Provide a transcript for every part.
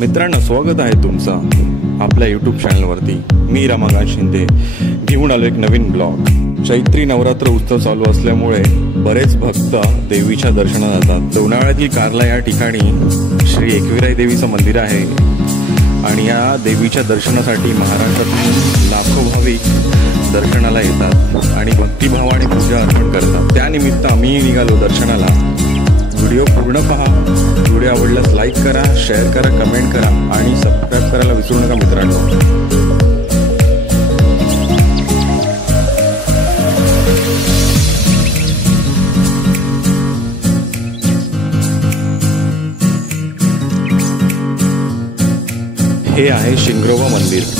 मित्रांनो, स्वागत आहे तुमचं आपल्या यूट्यूब चॅनलवरती। मी रमाकांत शिंदे घेऊन आलो एक नवीन ब्लॉग। चैत्री नवरात्र उत्सव चालू असल्यामुळे बरेच भक्त देवीच्या दर्शनाला जातात। लोणावळ्यातील कारला या ठिकाणी श्री एकविराई देवीचं मंदिर आहे आणि या देवीच्या दर्शनासाठी महाराष्ट्रातून लाखो भाविक दर्शनाला येतात आणि भक्तिभावाने पूजा अर्पण करतात। त्यानिमित्त आम्ही निघालो दर्शनाला। व्हिडिओ पूर्ण पहा। व्हिडिओ आवडल्यास लाईक करा, शेअर करा, कमेंट करा आणि सबस्क्राईब करायला विसरू नका मित्रांनो। हे आहे शिंगरोबा मंदिर।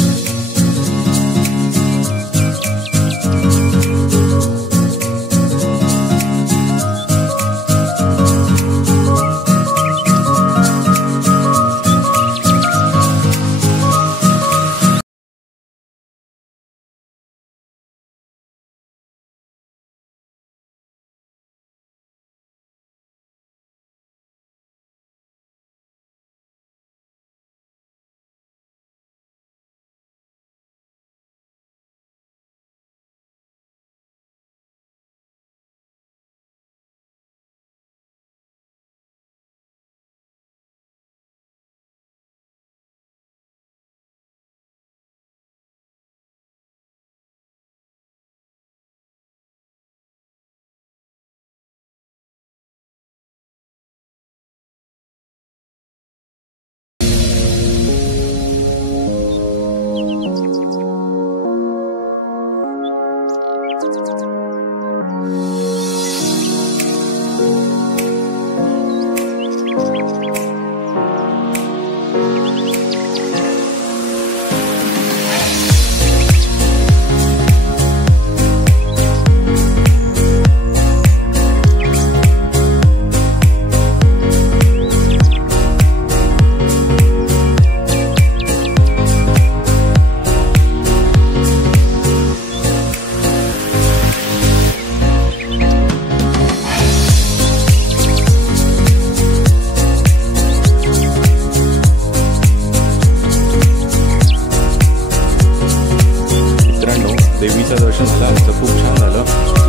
देवीचं दर्शन झालं आमचं, खूप छान झालं।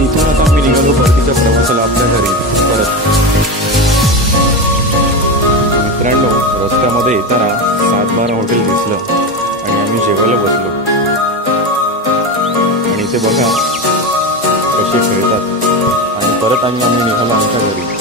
इथून आता आम्ही निघालो परतीच्या प्रवासाला आपल्या घरी परत। मित्रांनो, रस्त्यामध्ये येताना 7-12 हॉटेल दिसलं आणि आम्ही जेवायला बसलो आणि इथे बघा कसे खेळतात आणि परत आम्ही निघालो आमच्या घरी।